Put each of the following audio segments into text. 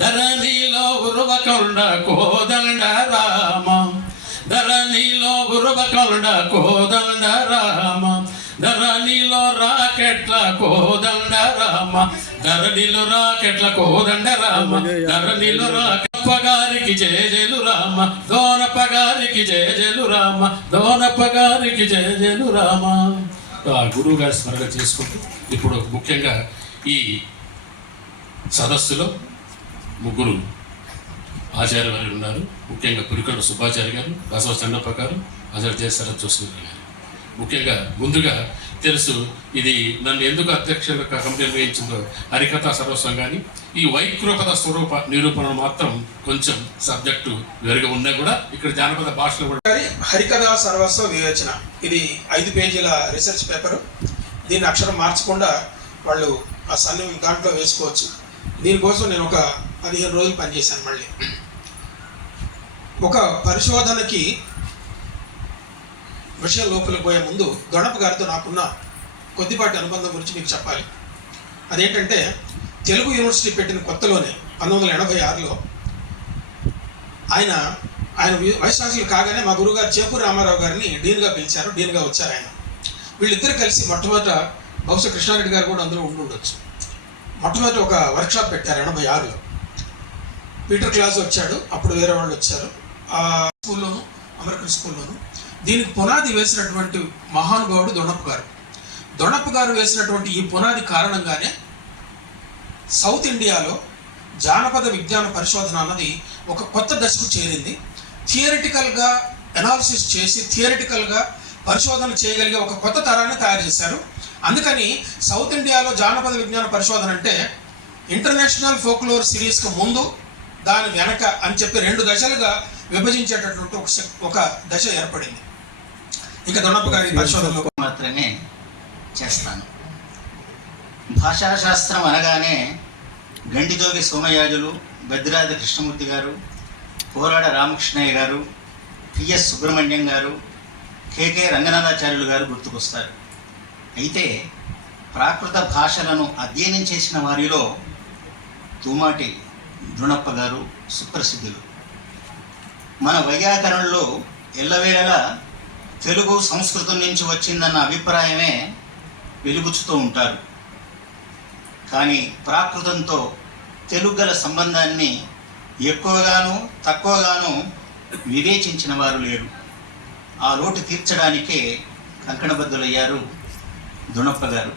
ధరణిలో ఉరువకొండ కోదండ రామ, ధరణిలో ఉరువకొండ కోదండ రామ, ధరణిలో రాకెట్ల కోదండ రామ, ధరణిలో రాకెట్ల కోదండ రామ, ధరణిలో రాకప్ప గారికి జయజలు రామ, దోనప్ప గారికి జయజలు రామ, దోనప్ప గారికి జయజలు రామ. గురువు గారి స్మరణ చేసుకుంటూ ఇప్పుడు ముఖ్యంగా ఈ సదస్సులో ముగ్గురు ఆచార్యవారు ఉన్నారు. ముఖ్యంగా పులికొండ సుబ్బాచార్య గారు, బసవ చెన్నప్ప గారు, ఆచార్య జయశరత్ జోస్మి గారు. ముఖ్యంగా ముందుగా తెలుసు ఇది నన్ను ఎందుకు అధ్యక్షుల కమిటీ నిర్వహించిందో హరికథా సర్వస్వం, కానీ ఈ వైకృపద స్వరూప నిరూపణ మాత్రం కొంచెం సబ్జెక్టు వేరుగా ఉన్నా కూడా ఇక్కడ జానపద భాషలో కూడా హరికథా సర్వస్వ వివేచన, ఇది 5 పేజీల రీసెర్చ్ పేపరు. దీన్ని అక్షరం మార్చకుండా వాళ్ళు ఆ సన్ని దాంట్లో వేసుకోవచ్చు. దీనికోసం నేను ఒక 15 రోజులు పనిచేశాను. మళ్ళీ ఒక పరిశోధనకి విషయం లోపలికి పోయే ముందు దొణప్ప గారితో నాకున్న కొద్దిపాటి అనుబంధం గురించి మీకు చెప్పాలి. అదేంటంటే తెలుగు యూనివర్సిటీ పెట్టిన కొత్తలోనే 1986లో ఆయన వైస్ ఛాన్సలర్ కాగానే మా గురువుగారు చేపూరి రామారావు గారిని డీన్గా పిలిచారు. డీన్గా వచ్చారు ఆయన. వీళ్ళిద్దరు కలిసి మొట్టమొదట, బహుశా కృష్ణారెడ్డి గారు కూడా అందులో ఉండొచ్చు, మొట్టమొదటి ఒక వర్క్షాప్ పెట్టారు 86లో. పీటర్ క్లాస్ వచ్చాడు, అప్పుడు వేరే వాళ్ళు వచ్చారు. ఆ స్కూల్లోను, అమెరికన్ స్కూల్లోను. దీనికి పునాది వేసినటువంటి మహానుభావుడు దొణప్ప గారు. దొణప్ప గారు వేసినటువంటి ఈ పునాది కారణంగానే సౌత్ ఇండియాలో జానపద విజ్ఞాన పరిశోధన అన్నది ఒక కొత్త దశకు చేరింది. థియరిటికల్గా అనాలిసిస్ చేసి థియరిటికల్గా పరిశోధన చేయగలిగే ఒక కొత్త తరాన్ని తయారు చేశారు. అందుకని సౌత్ ఇండియాలో జానపద విజ్ఞాన పరిశోధన అంటే ఇంటర్నేషనల్ ఫోక్లోర్ సిరీస్కి ముందు, దాని వెనక అని చెప్పి 2 దశలుగా విభజించేటటువంటి ఒక దశ ఏర్పడింది. ఇంకా దొణప్ప గారి పరిశోధనలో మాత్రమే చేస్తాను. భాషాశాస్త్రం అనగానే గండిజోగి సోమయాజులు, బద్రాది కృష్ణమూర్తి గారు, పోరాడ రామకృష్ణయ్య గారు, పిఎస్ సుబ్రహ్మణ్యం గారు, కేకే రంగనాథాచార్యులు గారు గుర్తుకొస్తారు. అయితే ప్రాకృత భాషలను అధ్యయనం చేసిన వారిలో తూమాటి దొణప్ప గారు సుప్రసిద్ధులు. మన వైయాకరణలో ఎల్లవేళలా తెలుగు సంస్కృతం నుంచి వచ్చిందన్న అభిప్రాయమే వెలుగుచుతూ ఉంటారు. కానీ ప్రాకృతంతో తెలుగు గల సంబంధాన్ని ఎక్కువగాను తక్కువగాను వివేచించిన వారు లేరు. ఆ లోటు తీర్చడానికే కంకణబద్ధులయ్యారు దొణప్ప గారు.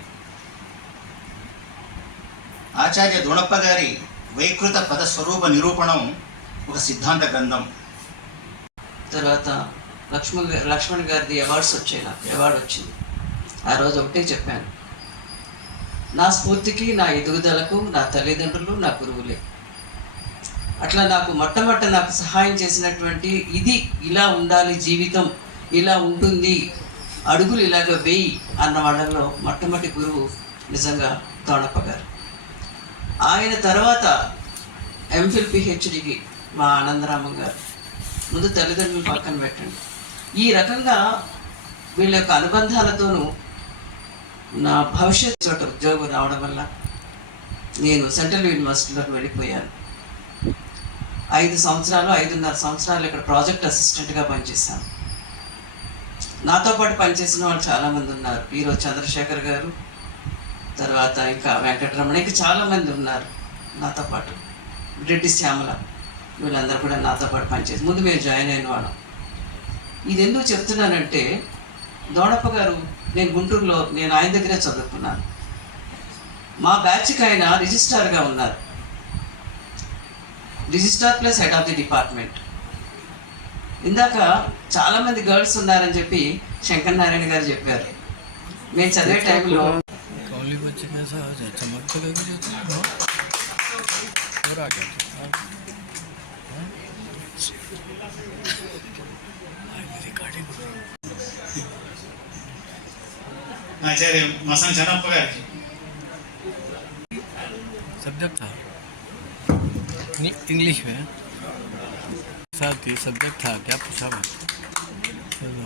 ఆచార్య దొణప్ప గారి వైకృత పద స్వరూప నిరూపణం ఒక సిద్ధాంత గ్రంథం. తర్వాత లక్ష్మణ్ గారిది అవార్డు వచ్చింది. ఆ రోజు ఒకటే చెప్పాను, నా స్ఫూర్తికి, నా ఎదుగుదలకు నా తల్లిదండ్రులు, నా గురువులే. అట్లా నాకు నాకు సహాయం చేసినటువంటి, ఇది ఇలా ఉండాలి, జీవితం ఇలా ఉంటుంది, అడుగులు ఇలాగ వేయి అన్న వాళ్ళలో మొట్టమొదటి గురువు నిజంగా దొణప్ప గారు. ఆయన తర్వాత ఎంఫిల్ పిహెచ్డికి మా ఆనందరామం గారు. ముందు తల్లిదండ్రులు పక్కన పెట్టండి. ఈ రకంగా వీళ్ళ యొక్క అనుబంధాలతోనూ నా భవిష్యత్ చోట ఉద్యోగం రావడం వల్ల నేను సెంట్రల్ యూనివర్సిటీలోకి వెళ్ళిపోయాను. 5.5 సంవత్సరాలు ఇక్కడ ప్రాజెక్ట్ అసిస్టెంట్గా పనిచేశాను. నాతో పాటు పనిచేసిన వాళ్ళు చాలామంది ఉన్నారు. ఈరోజు చంద్రశేఖర్ గారు, తర్వాత ఇంకా వెంకటరమణ, ఇంకా చాలామంది ఉన్నారు నాతో పాటు. రెడ్డి శ్యామల, వీళ్ళందరూ కూడా నాతో పాటు పనిచేసి ముందు మేము జాయిన్ అయిన వాళ్ళం. ఇది ఎందుకు చెప్తున్నానంటే, దొణప్ప గారు, నేను గుంటూరులో ఆయన దగ్గరే చదువుకున్నాను. మా బ్యాచ్కి ఆయన రిజిస్ట్రార్గా ఉన్నారు. Registrar plus head of the department. ఇందాక చాలామంది గర్ల్స్ ఉన్నారని చెప్పి శంకర్ నారాయణ గారు చెప్పారు. మేము చదివే టైంలో आचार्य मसान चन्नप्पा गारिकी सब्जेक्ट था इंग्लिश में साथ ही सब्जेक्ट था क्या पूछा मैं चलो